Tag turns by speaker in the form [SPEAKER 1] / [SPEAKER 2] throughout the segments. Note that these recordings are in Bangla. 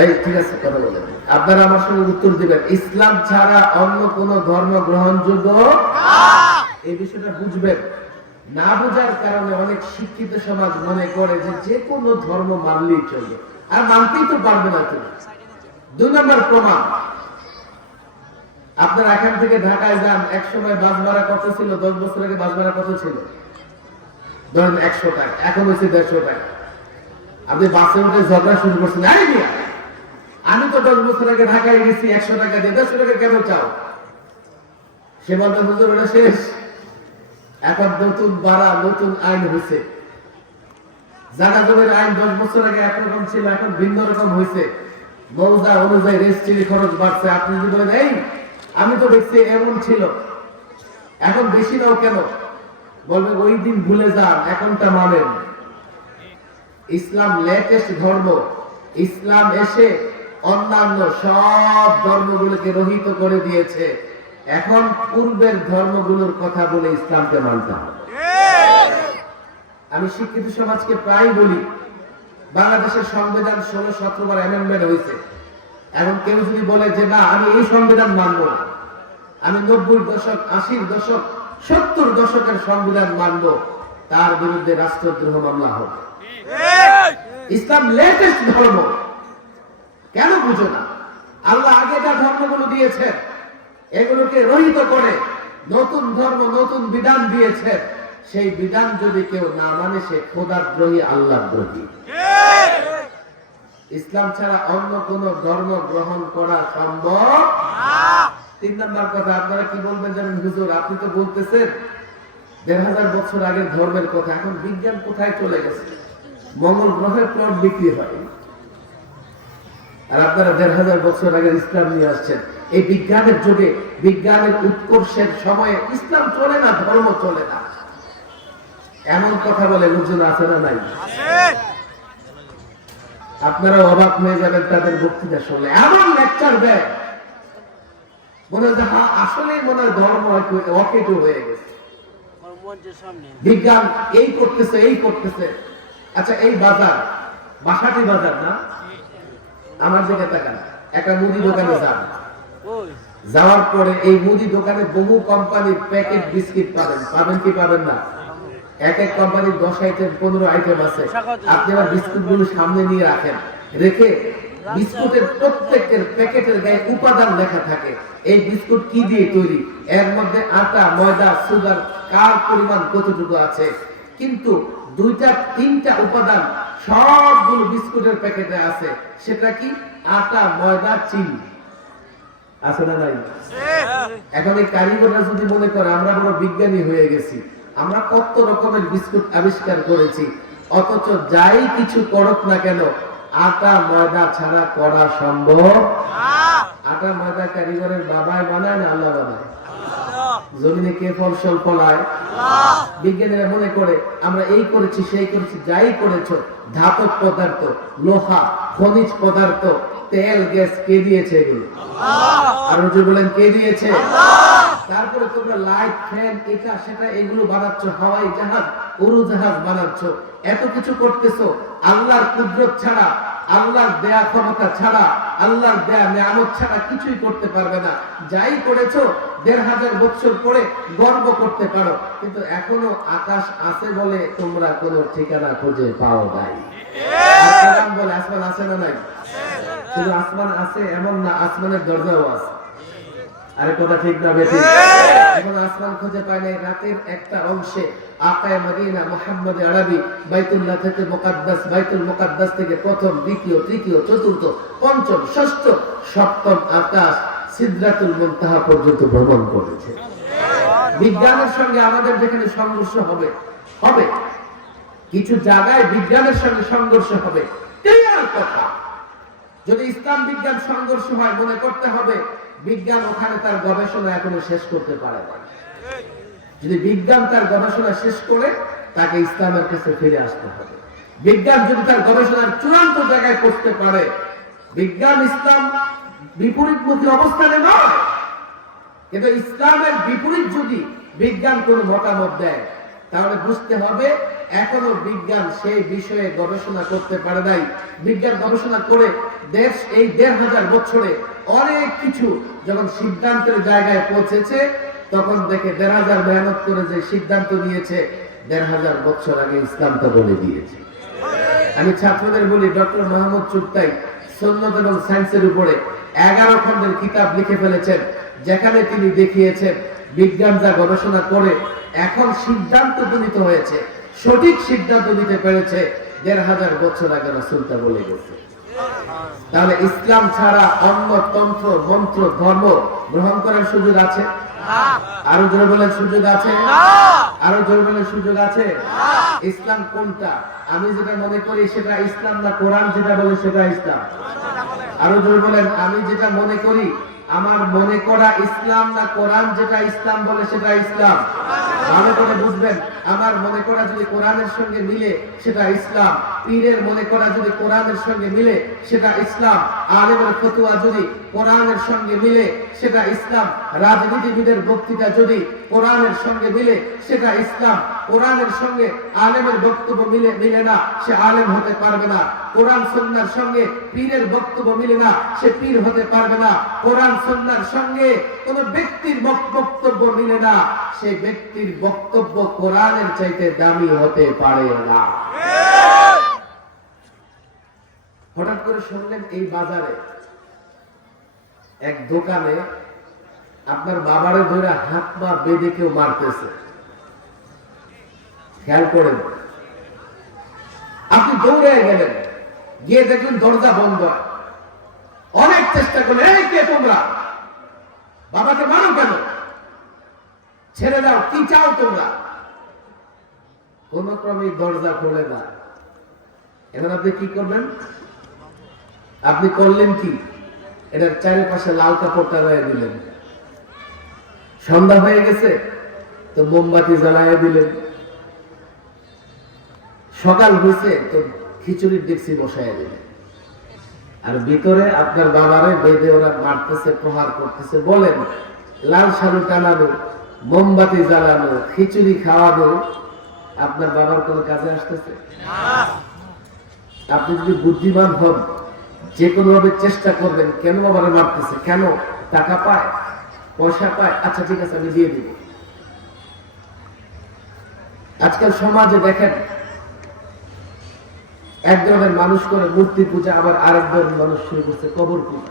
[SPEAKER 1] এই ঠিক আছে কথা বলেন। আপনারা আমার সঙ্গে উত্তর দিবেন। ইসলাম ছাড়া অন্য কোন ধর্ম গ্রহণযোগ্য? এই বিষয়টা বুঝবেন। না বোঝার কারণে অনেক শিক্ষিত সমাজ মনে করে যে যে কোনো ধর্ম মানলেই চলবে। আর মানতেই তো পারবে না তুমি দুই নম্বর প্রমাণ। আপনারা এখান থেকে ঢাকায় যান এক সময় বাস ভাড়া কত ছিল? দশ বছর আগে বাস ভাড়া কত ছিল? ধরেন একশো টাকা এখন হচ্ছে দেড়শো টাকা। আপনি বাসে উঠে ঝগড়া শুরু করছেন মিয়া, আমি তো দশ বছর আগে ঢাকায় গেছি, একশো টাকা দিয়ে। দেড়শো টাকা কেন চাও? সে বলতে হুজুর, ওটা শেষ। এখন নতুন বাড়া, নতুন আইন হয়েছে। জায়গা জমির আইন দশ বছর আগে একরকম ছিল, এখন ভিন্ন রকম হয়েছে। মৌজা অনুযায়ী রেজিস্ট্রি খরচ বাড়ছে। আপনি যদি বলেন, এই, আমি তো দেখছি এমন ছিল। এখন বেশি নাও কেন? বলবে, ওই দিন ভুলে যান, এখনটা মানেন। ইসলাম লেটেস্ট ধর্ম। ইসলাম এসে অন্যান্য সব ধর্মগুলোকে রহিত করে দিয়েছে। এখন পূর্বের ধর্মগুলোর কথা বলে ইসলামকে মানতে হবে। আমি শিক্ষিত সমাজকে প্রায় বলি, বাংলাদেশের সংবিধান ষোলো সতেরো বার অ্যামেন্ডমেন্ট হয়েছে। এখন কেউ যদি বলে যে, না, আমি এই সংবিধান মানব না। আমি নব্বই দশক, আশির দশক, সত্তর দশকের সংবিধান মানব। তার বিরুদ্ধে রাষ্ট্রদ্রোহ মামলা হবে। ইসলাম লেটেস্ট ধর্ম। কেন বুঝো না? আল্লাহ আগে যা ধর্মগুলো দিয়েছেন এগুলোকে রহিত করে নতুন ধর্ম, নতুন বিধান দিয়েছে। সেই বিধান যদি কেউ না মানে সে খোদার দ্রোহী আল্লাহ দ্রোহী ইসলাম ছাড়া অন্য কোন ধর্ম গ্রহণ করা সম্ভব? তিন নম্বর কথা, আপনারা কি বলবেন জানেন, হুজুর, আপনি তো বলতেছেন, দেড় হাজার বছর আগের ধর্মের কথা, এখন বিজ্ঞান কোথায় চলে গেছে? মঙ্গল গ্রহের প্লট বিক্রি হয়। আর আপনারা দেড় হাজার বছর আগের ইসলাম নিয়ে আসছেন। এই বিজ্ঞানের যুগে বিজ্ঞানের উৎকর্ষের সময়ে ইসলাম চলে না ধর্ম চলে না। এমন কথা বলে লোকজন আছে না নাই? আপনারা অবাক হয়ে যাবেন তাদের বক্তৃতা শুনলে। এমন লেকচার দেয়। মনে হয় যে, হ্যাঁ আসলেই মনে হয় ধর্ম অকেটু হয়ে গেছে। বিজ্ঞান এই করতেছে এই করতেছে। আচ্ছা এই বাজার বাসাটি বাজার না? আমার দিকে তাকান। একটা মুদি দোকানে যান। যাওয়ার পরে এই মুদি দোকানে বহু কোম্পানির প্যাকেট বিস্কিট পাবেন। পাবেন কি পাবেন না? এক এক কোম্পানির দশ আইটেম পনেরো আইটেম আছে। আপনি বিস্কুটগুলো সামনে নিয়ে রাখেন। রেখে বিস্কুটের প্রত্যেকের প্যাকেটের গায়ে উপাদান লেখা থাকে। এই বিস্কুট কি দিয়ে তৈরি? এর মধ্যে আটা ময়দা সুগার কার পরিমাণ কতটুকু আছে? কিন্তু দুইটা তিনটা উপাদান সবগুলো বিস্কুটের প্যাকেটে আছে। সেটা কি? আটা ময়দা চিনি। আছে না নাই? এখন এই কারিগররা যদি মনে করে আমরা বড় বিজ্ঞানী হয়ে গেছি আমরা কত রকমের বিস্কুট আবিষ্কার করেছি অথচ যাই কিছু করুক না কেন আটা ময়দা ছাড়া করা সম্ভব আটা ময়দা কারিগরের বাবাই বানায় না আল্লাহ বানায়? জমিনে কে ফসল ফলায়? বিজ্ঞানীরা মনে করে আমরা এই করেছি সেই করেছি যাই করেছ ধাতব পদার্থ লোহা খনিজ পদার্থ তেল গ্যাস কে দিয়েছে এগুলো? আর রুজু বলেন কে দিয়েছে? তারপরে তোমরা লাইট ফ্যান এটা সেটা এগুলো বানাচ্ছ হাওয়াই জাহাজ উড়ু জাহাজ বানাচ্ছ। এত কিছু করতেছো আল্লাহর কুদরত ছাড়া আল্লাহর দেয়া ক্ষমতা ছাড়া আল্লাহর দেয়া নিয়ামত ছাড়া কিছুই করতে পারবে না। যাই করেছ দেড় হাজার বছর পরে গর্ব করতে পারো। কিন্তু এখনও আকাশ আছে বলে তোমরা কোনো ঠিকানা খুঁজে পাও নাই। বলে আসমান আছে না নাই? শুধু আসমান আছে এমন না আসমানের দরজাও আছে। আরে কথা ঠিক না বেঠিক। এখন আসমান খুঁজে পায় নাই রাতের একটা অংশে আকায় মদিনা মোহাম্মদ আরবি বাইতুল্লাহ থেকে মুকাদ্দাস বাইতুল মুকাদ্দাস থেকে প্রথম দ্বিতীয় তৃতীয় চতুর্থ পঞ্চম ষষ্ঠ সপ্তম আকাশ সিদ্ধাতুল মুনতাহা পর্যন্ত ভ্রমণ করেছে। বিজ্ঞানের সঙ্গে আমাদের যেখানে সংঘর্ষ হবে হবে। কিছু জায়গায় বিজ্ঞানের সঙ্গে সংঘর্ষ হবে। কথা। যদি ইসলাম বিজ্ঞান সংঘর্ষ হয় মনে করতে হবে বিজ্ঞান ওখানে তার গবেষণা এখনও শেষ করতে পারে না। যদি বিজ্ঞান তার গবেষণা শেষ করে, তাকে ইসলামের কাছে ফিরে আসতে হবে। বিজ্ঞান যদি তার গবেষণার চূড়ান্ত জায়গায় করতে পারে, বিজ্ঞান ইসলাম বিপরীত বিপরীতমুখী অবস্থানে নয়। কিন্তু ইসলামের বিপরীত যদি বিজ্ঞান কোন মতামত দেয় তাহলে বুঝতে হবে, এখনও বিজ্ঞান সেই বিষয়ে গবেষণা করতে পারে নাই। বিজ্ঞান গবেষণা করে দেশ এই দেড় হাজার বছরে অনেক কিছু যখন সিদ্ধান্তের জায়গায় পৌঁছেছে, তখন দেখে দেড় হাজার মেহনত করে যে সিদ্ধান্ত নিয়েছে, দেড় হাজার বছর আগে ইসলাম তো বলে দিয়েছে। আমি ছাত্রদের বলি, ডক্টর মোহাম্মদ চুক্তাই সন্ন্যত এবং সায়েন্সের উপরে এগারো খন্ডের কিতাব লিখে ফেলেছেন, যেখানে তিনি দেখিয়েছেন বিজ্ঞান যা গবেষণা করে এখন সিদ্ধান্ত উপনীত হয়েছে, সঠিক সিদ্ধান্ত নিতে পেরেছে, দেড় হাজার বছর আগে রসুলটা বলে গেছে। তাহলে ইসলাম ছাড়া অন্য তন্ত্র, মন্ত্র, ধর্ম গ্রহণ করার সুযোগ আছে? আরও জোরে বলেন, সুযোগ আছে? আরও জোরে বলেন, সুযোগ আছে? ইসলাম কোনটা? আমি যেটা মনে করি সেটা ইসলাম না কোরআন যেটা বলে সেটা ইসলাম। আরও জোরে বলেন, আমি যেটা মনে করি, আমার মনে করা ইসলাম না কোরআন যেটা ইসলাম বলে সেটা ইসলাম। ভালো করে বুঝবেন, আমার মনে করা যদি কোরআনের সঙ্গে মিলে, সেটা ইসলাম। পীরের মনে করা যদি কোরআনের সঙ্গে মিলে, সেটা ইসলাম। আলেমের ফতুয়া যদি কোরআনের সঙ্গে মিলে, সেটা ইসলাম। রাজনীতিবিদের বক্তৃতা যদি কোরআনের সঙ্গে মিলে, সেটা ইসলাম। কোরআনের সঙ্গে আলেমের বক্তব্য মিলে মিলে না, সে আলেম হতে পারবে না। কোরআন সন্ন্যার সঙ্গে পীরের বক্তব্য মিলে না, সে পীর হতে পারবে না। কোরআন সন্ন্যার সঙ্গে কোন ব্যক্তির বক্তব্য মিলে না, সে ব্যক্তির বক্তব্য কোরআনের চাইতে দামি হতে পারে না। হঠাৎ করে শুনলেন এই বাজারে এক দোকানে আপনার বাবারে ধরে হাত পা বেঁধে কেউ মারতেছে। খেয়াল করেন। আপনি দৌড়ে গেলেন। গিয়ে দেখলেন দরজা বন্ধ। অনেক চেষ্টা করলেন, এই কে তোমরা? বাবাকে মারো কেন? ছেড়ে দাও, কি চাও তোমরা? কোন ক্রমে দরজা খোলে না। এখন আপনি কি করবেন? আপনি করলেন কি? এটার চারিপাশে লাল কাপড়টা রয়ে দিলেন। সন্ধ্যা হয়ে গেছে, তো মোমবাতি জ্বালাইয়া দিলেন। সকাল হয়েছে, তো খিচুড়ির ডেক্সি বসাইয়া দিলেন। আর ভিতরে আপনার বাবারে বেঁধে ওরা মারতেছে, প্রহার করতেছে, বলেন, লাল শাড়ি টানানো মোমবাতি জ্বালানো, খিচুড়ি খাওয়ানো, আপনার বাবার কোনো কাজে আসতেছে? আপনি যদি বুদ্ধিমান হন, যে কোনো ভাবে চেষ্টা করবেন, কেন বাবারে মারতেছে? কেন? টাকা পায়? পয়সা পায়? আচ্ছা ঠিক আছে, আমি দিয়ে দিব। আজকাল সমাজে দেখেন, এক ধরনের মানুষ করে মূর্তি পূজা, আবার আরেক ধরনের মানুষ শুরু করছে কবর পূজা।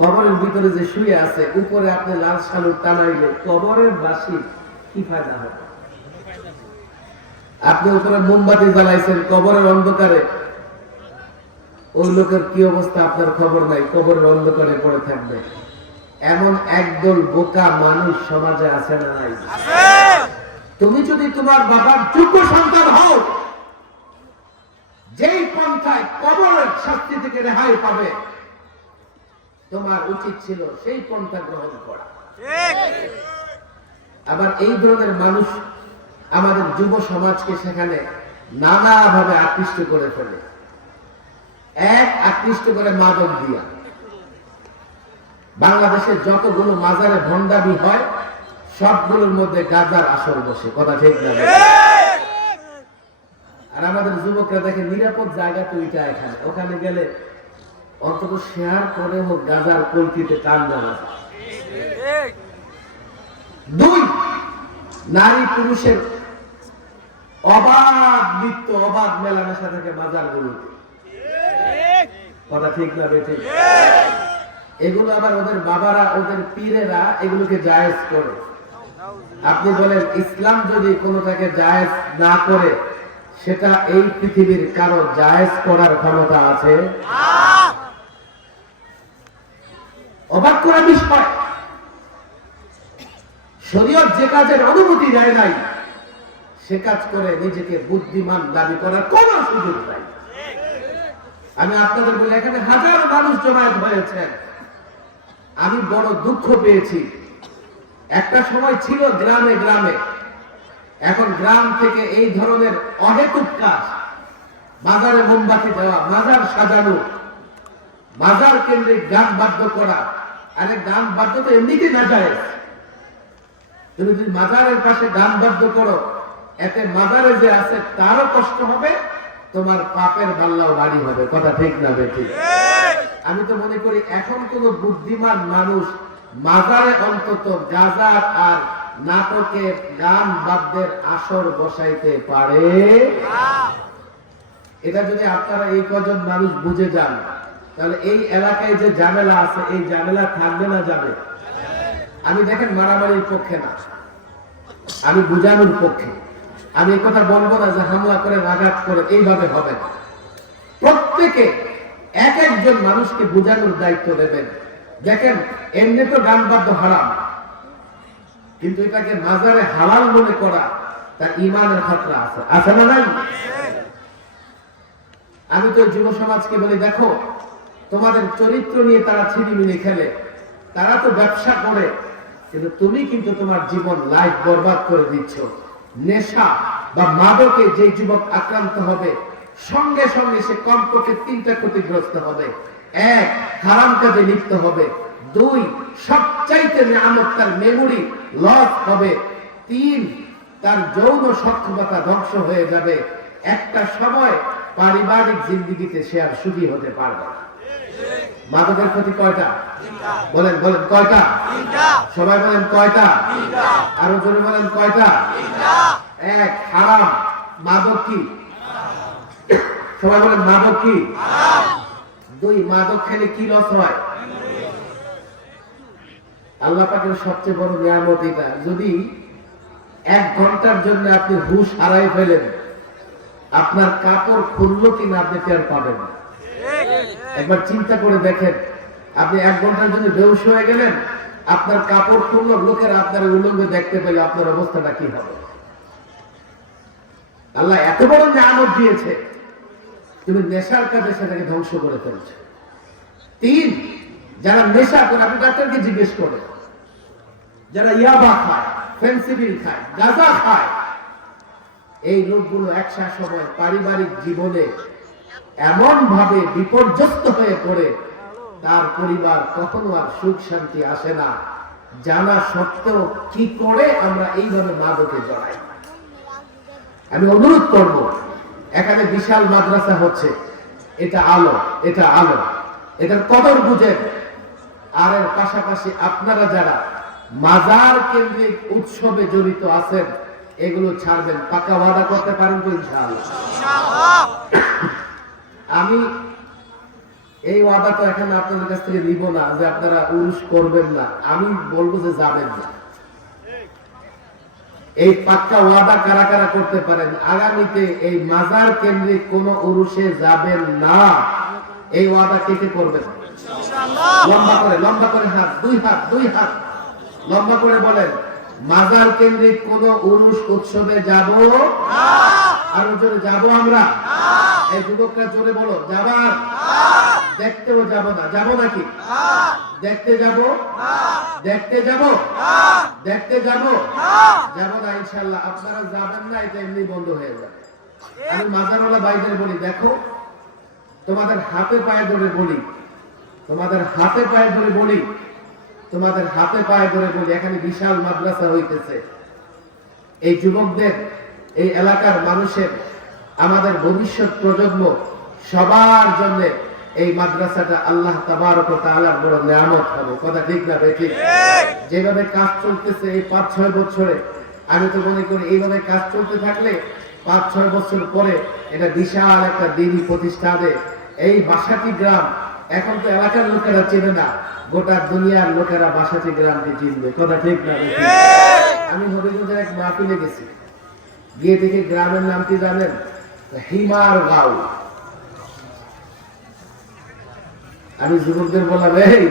[SPEAKER 1] কবরের ভিতরে যে শুয়ে আছে, উপরে আপনি লাল শালুর টানাইলে কবরের বাসি কি ফায়দা হবে আপনি উপরে মোমবাতি জ্বালাইছেন, কবরের অন্ধকারে। ওই লোকের কি অবস্থা? আপনার খবর নাই, কবরের অন্ধকারে পড়ে থাকবে। এমন একদল বোকা মানুষ সমাজে আছে না নাই? তুমি যদি তোমার বাবার যোগ্য সন্তান হও, যেই পন্থায় কবরের শাস্তি থেকে রেহাই পাবে তোমার উচিত ছিল সেই পন্থা গ্রহণ করা। আবার এই ধরনের মানুষ আমাদের যুব সমাজকে সেখানে নানাভাবে আকৃষ্ট করে ফেলে। এক আকৃষ্ট করে মাদক দিয়া। বাংলাদেশের যতগুলো মাজারে ভণ্ডামি হয় সবগুলোর মধ্যে গাজার আসর বসে কথা ঠিক না? আর আমাদের যুবকরা দেখে নিরাপদ জায়গা তো ওইটা এখানে। ওখানে গেলে অন্তত শেয়ার করে হোক গাজার দুই, নারী পুরুষের অবাধ নৃত্য, অবাধ মেলামেশা কথা ঠিক না এগুলো আবার ওদের বাবারা, ওদের পীরেরা এগুলোকে জায়েজ করে। আপনি বলেন, ইসলাম যদি কোনোটাকে জায়েজ না করে, সেটা এই পৃথিবীর কারও জায়েজ করার ক্ষমতা আছে? অবাক করা বিষয় শরীয়ত যে কাজের অনুমতি দেয় নাই, সে কাজ করে নিজেকে বুদ্ধিমান দাবি করার কোন সুযোগ নাই। আমি আপনাদের বলি, এখানে হাজার মানুষ জমায়েত হয়েছে। আমি বড় দুঃখ পেয়েছি। একটা সময় ছিল গ্রামে গ্রামে। এখন গ্রাম থেকে এই ধরনের অহেতুক কাজ, বাজারে মোমবাতি দেওয়া, বাজার সাজানো বাজার কেন্দ্রিক গান বাদ্য করা। আরে গান বাদ্য তো এমনিতে না যায়। তুমি যদি মাজারের পাশে গান বাদ্য করো, এতে মাজারে যে আছে তারও কষ্ট হবে, তোমার পাপের পাল্লাও বাড়ি হবে। কথা ঠিক না বেঠিক? আমি তো মনে করি এখন কোন বুদ্ধিমান মানুষ মাজারে অন্তত গাজার আর নাটকের গান বাদ্যের আসর বসাইতে পারে? এটা যদি আপনারা এই কজন মানুষ বুঝে যান তাহলে এই এলাকায় যে ঝামেলা আছে, এই ঝামেলা থাকবে না যাবে? আমি দেখেন মারামারির পক্ষে না। আমি বুঝানোর পক্ষে। আমি কথা বলব না যে হামলা করে, আঘাত করে, এইভাবে হবে না। প্রত্যেকে এক একজন মানুষকে বোঝানোর দায়িত্ব দেবেন। দেখেন, এমনি তো গান বাদ্য হারাম। কিন্তু এটাকে মাজারে হালাল মনে করা তার ইমানের খাতরা আছে। আছে না নাই? আমি তো যুব সমাজকে বলি, দেখো তোমাদের চরিত্র নিয়ে তারা ছিনিমিনি খেলে, তারা তো ব্যবসা করে, কিন্তু তুমি কিন্তু তোমার জীবন লাইফ বরবাদ করে দিচ্ছ। নেশা বা মাদকে যে যুবক আক্রান্ত হবে, সঙ্গে সঙ্গে সে কমপক্ষে তিনটা ক্ষতিগ্রস্ত হবে। এক, হারাম কাজে লিপ্ত হবে। দুই, সবচাইতে নিয়ামত তার মেমোরি লস হবে। তিন, তার যৌন সক্ষমতা ধ্বংস হয়ে যাবে। একটা সময় পারিবারিক জিন্দিগিতে সে আর সুখী হতে পারবে না। মাদকের ক্ষতি কয়টা? বলেন বলেন কয়টা? সবাই বলেন কয়টা? আরও জোরে বলেন কয়টা? এক হারাম। মাদক কি? সবাই বলেন মাদক কি? দুই মাদক খেলে কি লস হয়? আল্লাহ পাকের সবচেয়ে বড় নিয়ামত এটা। যদি এক ঘণ্টার জন্য আপনি হুশ হারাই ফেলেন আপনার কাপড় খুললো কিনা আপনি টের পাবেন না। একবার চিন্তা করে দেখেন। আপনি এক ঘণ্টার জন্য বেউস হয়ে গেলেন, আপনার কাপড় খুললো, লোকেরা আপনার উলঙ্গ দেখতে পেলে, আপনার অবস্থাটা কি হবে? আল্লাহ এত বড় নিয়ামত দিয়েছে তুমি নেশার কাজে সেটাকে ধ্বংস করে ফেলছো। তিন, যারা নেশা করে, আপনি ডাক্তারকে জিজ্ঞেস করেন, যারা ইয়াবা খায় ফেন্সিডিল খায়, গাঁজা খায়, এই লোকগুলো একসা সময় পারিবারিক জীবনে এমন ভাবে বিপর্যস্ত হয়ে পড়ে, তার পরিবার কখনো আর সুখ শান্তি আসে না। জানা সত্ত্বেও কি করে আমরা এইভাবে মাদকে জড়াই? আমি অনুরোধ করব, এখানে বিশাল মাদ্রাসা হচ্ছে। এটা আলো এটা আলো। এটার কদর বুঝেন। আর এর পাশাপাশি আপনারা যারা মাজার কেন্দ্রিক উৎসবে জড়িত আছেন, এগুলো ছাড়বেন, পাকা ওয়াদা করতে পারেন তো ইনশাআল্লাহ। আমি এই ওয়াদা তো এখানে আপনাদের কাছ থেকে নিব না যে আপনারা উরুষ করবেন না। আমি বলব যে যাবেন না। এই পাক্কা ওয়াদা কারা কারা করতে পারেন? আগামীতে এই মাজার কেন্দ্রিক কোন উরুষে যাবেন না। এই ওয়াদা কে কে করবেন? লম্বা করে লম্বা করে হাত, দুই হাত দুই হাত। লম্বা করে বলেন, মাজার কেন্দ্রিক কোন উরুষ উৎসবে যাব আরও জোরে যাব আমরা। এই যুবকরা জোরে বলো যাবার দেখতেও যাব না। যাব নাকি? দেখতে যাব? দেখতে যাব? দেখতে যাব? যাব না ইনশাল্লাহ আপনারা যাবেন না এটা এমনি বন্ধ হয়ে যাবে। আমি মাজারওয়ালা বাইদের বলি দেখো তোমাদের হাতে পায়ে ধরে বলি। তোমাদের হাতে পায়ে ধরে বলি। তোমাদের হাতে পায়ে ধরে বলি। এখানে বিশাল মাদ্রাসা হইতেছে। এই যুবকদের এই এলাকার মানুষের আমাদের ভবিষ্যৎ প্রজন্ম সবার জন্য এই মাদ্রাসাটা আল্লাহ তাবারক তাআলার বড় নিয়ামত হবে। কথা ঠিক না বেঠি যেভাবে কাজ চলতেছে এই পাঁচ ছয় বছরে আমি তো মনে করি এইভাবে কাজ চলতে থাকলে পাঁচ ছয় বছর পরে এটা বিশাল একটা দিনই প্রতিষ্ঠানে এই বাসাটি গ্রাম এখন তো এলাকার লোকেরা চেনে না গোটা দুনিয়ার লোকেরা বাসাটি গ্রামকে চিনবে। কথা ঠিক না আমি হবিগঞ্জের এক মাহফিলে গেছি। গিয়ে দেখি গ্রামের নাম কি জানেন? হিমার গাঁও। আমি যুবকদের বললাম, এই,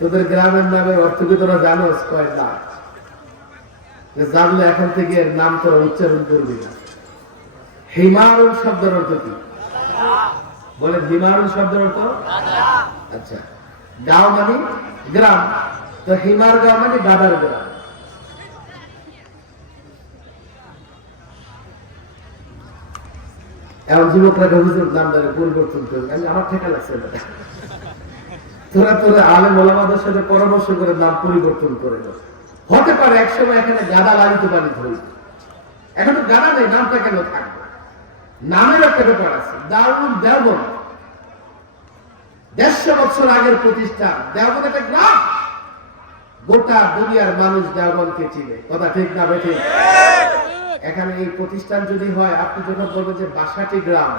[SPEAKER 1] তোদের গ্রামের নামের অর্থ কি তোরা কয় না জানলে এখন থেকে এর নাম তোরা উচ্চারণ করবি না। হিমারুল শব্দের অর্থ কি? বলেন, হিমারুল শব্দের অর্থ? আচ্ছা গাঁও মানে গ্রাম। তো হিমার গাঁও মানে দাদার গ্রাম। এমন যুবকরা হুজুর পরিবর্তন করবে আমি আমার ঠেকা লাগছে তোরা তোরা আলেম ওলামাদের সাথে পরামর্শ করে পরিবর্তন করে হতে পারে একসময় এখানে গাদা ধরি এখন তো গাদা নেই, নামটা কেন থাকবে? নামের একটা ব্যাপার আছে। দারুণ দেড়শো বছর আগের প্রতিষ্ঠান। দেওবন একটা গ্রাম। গোটা দুনিয়ার মানুষ দেওবনকে চিনে। কথা ঠিক না বেঠিক? এখানে এই প্রতিষ্ঠান যদি হয় আপনি যখন বলবেন যে বাসাটি গ্রাম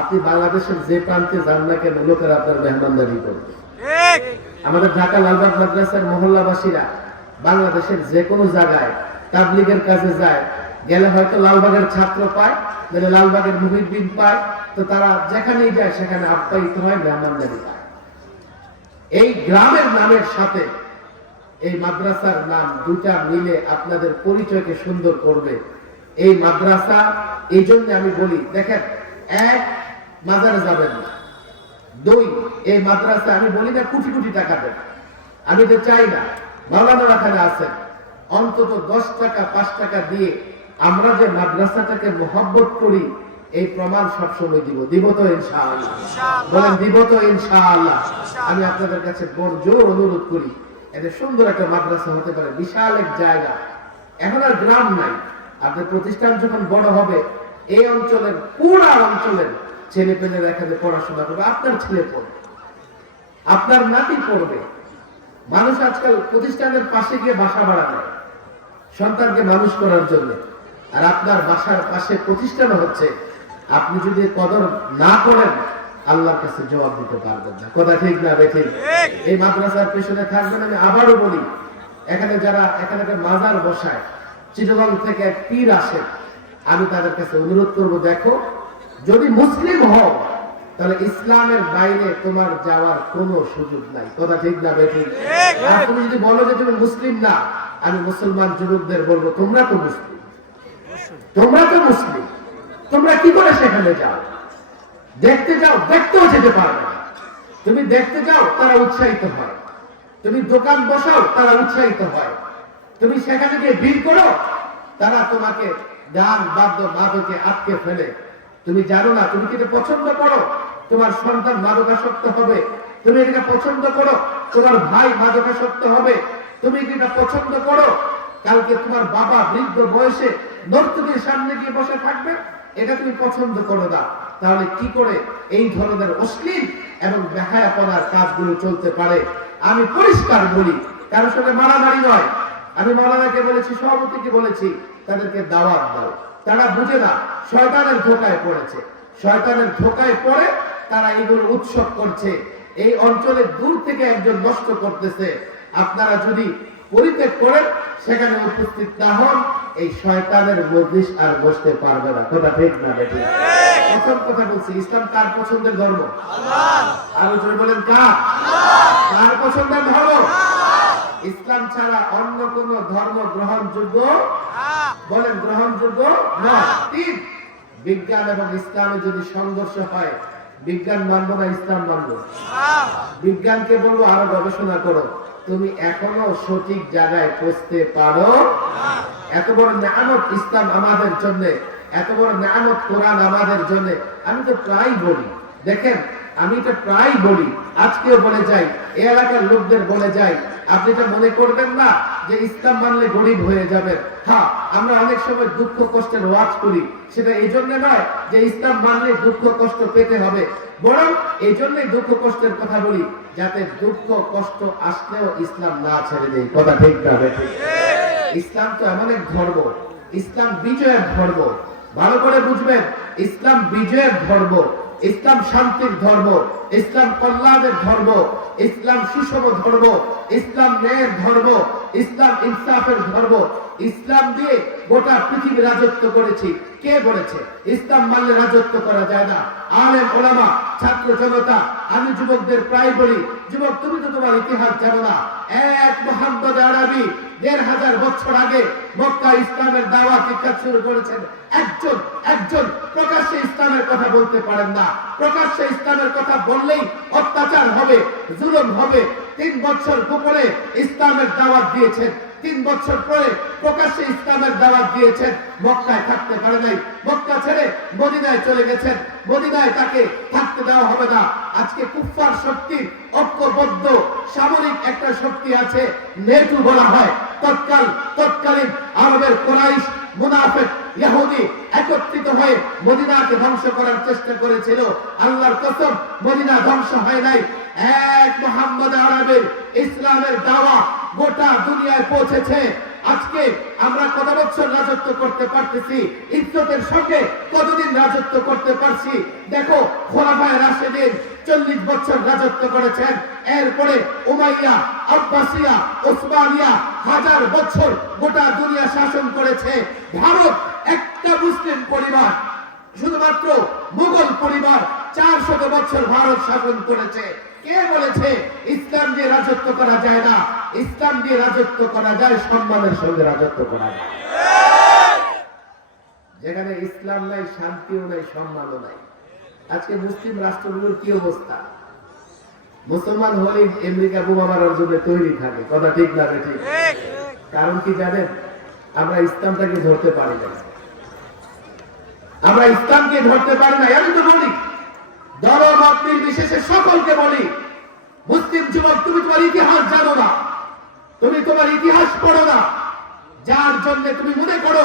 [SPEAKER 1] আপনি বাংলাদেশের যে প্রান্তে যান না কেন লোকেরা আপনার মেহমানদারি করবে। আমাদের ঢাকা লালবাগ মাদ্রাসার মহল্লাবাসীরা বাংলাদেশের যে কোনো জায়গায় তাবলিগের কাজে যায় গেলে হয়তো লালবাগের ছাত্র পায় গেলে লালবাগের মুহিদ্দিন পায় তো তারা যেখানেই যায় সেখানে আপ্যায়িত হয় মেহমানদারি পায়। এই গ্রামের নামের সাথে এই মাদ্রাসার নাম দুটা মিলে আপনাদের পরিচয়কে সুন্দর করবে। এই মাদ্রাসা এই জন্য আমি বলি দেখেন এক মাজারে যাবেন না। দুই এই মাদ্রাসা আমি বলি না কোটি কোটি টাকা দেন। আমি তো চাই না মাওলানা এখানে আছেন। অন্তত দশ টাকা পাঁচ টাকা দিয়ে আমরা যে মাদ্রাসাটাকে মোহাব্বত করি এই প্রমাণ সবসময় দিব। দিব তো ইনশাআল্লাহ। বলেন দিব তো ইনশাআল্লাহ। আমি আপনাদের কাছে বড় জোর অনুরোধ করি এতে সুন্দর একটা মাদ্রাসা হতে পারে, বিশাল এক জায়গা। এখন আর গ্রাম নাই। আপনার প্রতিষ্ঠান যখন বড় হবে, এই অঞ্চলের পুরা অঞ্চলের ছেলে পেলেরা এখানে পড়াশোনা করবে, আপনার ছেলে পড়বে। আপনার নাতি পড়বে। মানুষ আজকাল প্রতিষ্ঠানের পাশে গিয়ে বাসা নেয়, সন্তানকে মানুষ করার জন্য। আর আপনার বাসার পাশে প্রতিষ্ঠান হচ্ছে, আপনি যদি কদর না করেন আল্লাহর কাছে জবাব দিতে পারবেন না। কথা ঠিক না বে ঠিক? এই মাদ্রাসার পেছনে থাকবেন আমি আবারও বলি, এখানে যারা, এখানে মাজার বসায়, চিটগং থেকে এক পীর আসে, আমি তাদের কাছে অনুরোধ করব, দেখো, যদি মুসলিম হও, তাহলে ইসলামের বাইরে তোমার যাওয়ার কোনো সুযোগ নাই। কথা ঠিক না বে ঠিক? আর তুমি যদি বলো যে তুমি মুসলিম না, আমি মুসলমান যুবকদের বলব, তোমরা তো মুসলিম। তোমরা তো মুসলিম। তোমরা কি করে সেখানে যাও? দেখতে যাও, দেখতেও যেতে পারবে না। তুমি দেখতে যাও, তারা উৎসাহিত হয়। তুমি দোকান বসাও, তারা উৎসাহিত হয়। তুমি সেখানে গিয়ে ভিড় করো, তারা তোমাকে গান বাদ্য, মাদকে আটকে ফেলে। তুমি জানো না, তুমি কি পছন্দ করো? তোমার সন্তান মাদকাসক্ত হবে। তুমি এটা পছন্দ করো? তোমার ভাই মাদকাসক্ত হবে। তুমি এটা পছন্দ করো? কালকে তোমার বাবা বৃদ্ধ বয়সে নর্তকীর সামনে গিয়ে বসে থাকবে? এটা তুমি পছন্দ করো না। তাহলে কি করে এই ধরনের অশ্লীল এবং বেহায়াপনার কাজগুলো চলতে পারে? আমি পরিষ্কার বলি কারোর সঙ্গে মারামারি নয়। আমি মাওলানাকে বলেছি, সভাপতিকে বলেছি, তাদেরকে দাওয়াত দাও। তারা বুঝে না, শয়তানের ধোকায় পড়েছে। শয়তানের ধোকায় পড়ে তারা এগুলো উৎসব করছে। এই অঞ্চলে দূর থেকে একজন নষ্ট করতেছে। আপনারা যদি পরিত্যাগ করেন, সেখানে উপস্থিত না হন। এই শয়তানের মজলিস আর বসতে পারবে না। কথা ঠিক না বেটি প্রথম কথা বলছি ইসলাম কার পছন্দের ধর্ম? আরও জোরে বলেন কার? কার পছন্দের ধর্ম? ইসলাম ছাড়া অন্য কোন ধর্ম গ্রহণযোগ্য? বলেন গ্রহণযোগ্য? নয় তিন বিজ্ঞান এবং ইসলামে যদি সংঘর্ষ হয় বিজ্ঞান মানব না ইসলাম মানব? বিজ্ঞানকে বলব আরও গবেষণা করো। তুমি এখনও সঠিক জায়গায় পৌঁছতে পারো? এত বড় নামত ইসলাম আমাদের জন্য, এত বড় নামত কোরআন আমাদের জন্য, আমি তো প্রায় বলি, দেখেন, আমি এটা প্রায় বলি, আজকেও বলে যাই এই এলাকার লোকদের বলে যাই, আপনি এটা মনে করবেন না যে ইসলাম মানলে গরিব হয়ে যাবেন। হ্যাঁ আমরা অনেক সময় দুঃখ কষ্টের ওয়াজ করি, সেটা এই জন্য নয় যে ইসলাম মানলে দুঃখ কষ্ট পেতে হবে, বরং এই জন্যই দুঃখ কষ্টের কথা বলি, যাতে দুঃখ কষ্ট আসলেও ইসলাম না ছেড়ে দেয়। কথা ঠিক না? ইসলাম তো এমন এক ধর্ম। ইসলাম বিজয়ের ধর্ম। ভালো করে বুঝবেন, ইসলাম বিজয়ের ধর্ম। ইসলাম শান্তির ধর্ম। ইসলাম কল্যাণের ধর্ম। ইসলাম সুষম ধর্ম। ইসলাম ন্যায়ের ধর্ম। ইসলাম ইনসাফের ধর্ম। ইসলাম দিয়ে গোটা পৃথিবী রাজত্ব করেছি। কে বলেছে? ইসলাম মানলে রাজত্ব করা যায় না। আলেম, ওলামা, ছাত্র জনতা, আমি যুবকদের প্রায় বলি, যুবক, তুমি তো তোমার ইতিহাস জানো না। এক মোহাম্মদ আরবি দেড় হাজার বছর আগে মক্কা ইসলামের দাওয়া শিক্ষা শুরু করেছেন। একজন একজন প্রকাশ্যে ইসলামের কথা বলতে পারেন না। প্রকাশ্যে ইসলামের কথা বললেই অত্যাচার হবে, জুলুম হবে তিন বছর গোপনে ইসলামের দাওয়াত দিয়েছেন। তিন বছর পরে প্রকাশ্যে ইসলামের দাওয়াত দিয়েছেন। মক্কায় থাকতে পারে নাই। মক্কা ছেড়ে মদিনায় চলে গেছেন। মদিনায় তাকে থাকতে দেওয়া হবে না। আজকে কুফফার শক্তির ঐক্যবদ্ধ, সামরিক একটা শক্তি আছে, নেটু বলা হয়। তৎকাল, তৎকালীন আরবের কোরাইশ, মুনাফেক ইহুদি একত্রিত হয়ে মদিনাকে ধ্বংস করার চেষ্টা করেছিল। আল্লাহর কসম, মদিনা ধ্বংস হয় নাই। এক মোহাম্মদ আরবের ইসলামের দাওয়া গোটা দুনিয়ায় পৌঁছেছে। আজকে আমরা কত বছর রাজত্ব করতে পারতেছি, ইজ্জতের সঙ্গে কতদিন রাজত্ব করতে পারছি, দেখো খোলাফায় রাশেদিন চল্লিশ বছর রাজত্ব করেছেন। এরপরে উমাইয়া, আব্বাসিয়া, ওসমানিয়া হাজার বছর গোটা দুনিয়া শাসন করেছে। ভারত একটা মুসলিম পরিবার, শুধুমাত্র মুঘল পরিবার চার শত বছর ভারত শাসন করেছে। কে বলেছে, ইসলাম দিয়ে রাজত্ব করা যায় না? ইসলাম দিয়ে রাজত্ব করা যায়, সম্মানের সঙ্গে রাজত্ব করা যায়। যেখানে ইসলাম নাই, শান্তিও নাই, সম্মানও নাই। আজকে মুসলিম রাষ্ট্রগুলোর কি অবস্থা? মুসলমান হলে আমেরিকা বোমা মারার জন্য তৈরি থাকে, কথা ঠিক না ঠিক? কারণ কি জানেন? আমরা ইসলামটাকে ধরতে পারি না আমরা ইসলামকে ধরতে পারি না আমি তো বলি। দল মত নির্বিশেষে সকলকে বলি, মুসলিম যুবক, তুমি তোমার ইতিহাস জানো না। তুমি তোমার ইতিহাস পড়ো না। যার জন্য তুমি মনে করো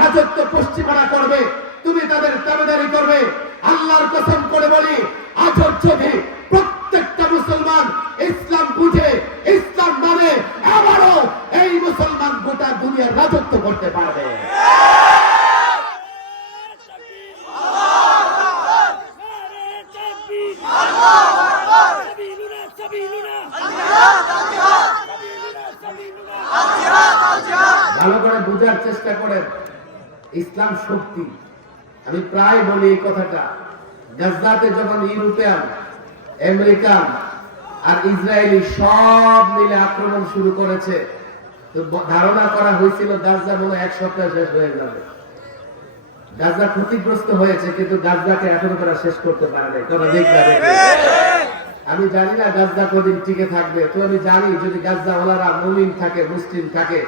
[SPEAKER 1] রাজত্ব পশ্চিমারা করবে, তুমি তাদের তাবেদারি করবে। আল্লাহর কসম করে বলি, আজর যদি প্রত্যেকটা মুসলমান ইসলাম বুঝে, ইসলাম মানে আবারও এই মুসলমান গোটা দুনিয়ার রাজত্ব করতে পারবে। চেষ্টা করেন, ইসলাম শক্তি। আমি প্রায় বলি এই কথাটা। গাজনাতে যখন ইউরোপিয়ান, আমেরিকান আর ইসরায়েলি সব মিলে আক্রমণ শুরু করেছে, তো ধারণা করা হয়েছিল গাজা মনে এক সপ্তাহ শেষ হয়ে যাবে। গাজা ক্ষতিগ্রস্ত হয়েছে, কিন্তু গাজরাকে এখনও তারা শেষ করতে পারে নাই। কথা দেখবে আমি জানি না গাজদা কদিন টিকে থাকবে। তো আমি জানি, যদি গাজদাওয়ালারা মুমিন থাকে, মুসলিম থাকে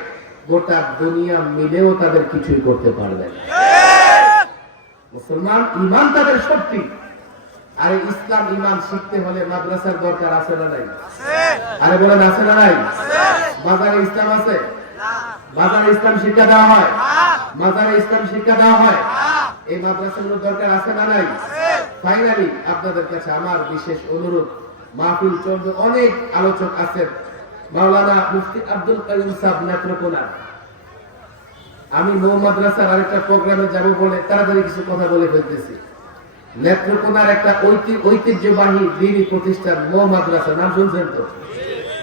[SPEAKER 1] গোটা দুনিয়া মিলেও তাদের কিছুই করতে পারবে না। মুসলমান ইমান তাদের শক্তি। আর ইসলাম ইমান শিখতে হলে মাদ্রাসার দরকার আছে না নাই? আরে বলেন, আছে না নাই? বাজারে ইসলাম আছে? বাজারে ইসলাম শিক্ষা দেওয়া হয়? মাজারে ইসলাম শিক্ষা দেওয়া হয়? এই মাদ্রাসাগুলোর দরকার আছে না নাই? ফাইনালি আপনাদের কাছে আমার বিশেষ অনুরোধ, মাহফিল চলবে, অনেক আলোচক আছেন। মাওলানা মুফতি আব্দুল কাইম সাহেব নেত্রকোনা। আমি মৌ মাদ্রাসার আরেকটা প্রোগ্রামে যাব বলে তাড়াতাড়ি কিছু কথা বলে ফেলতেছি। নেত্রকোনার একটা ঐতি- ঐতিহ্যবাহী দিনী প্রতিষ্ঠান মৌ মাদ্রাসা, নাম শুনছেন তো?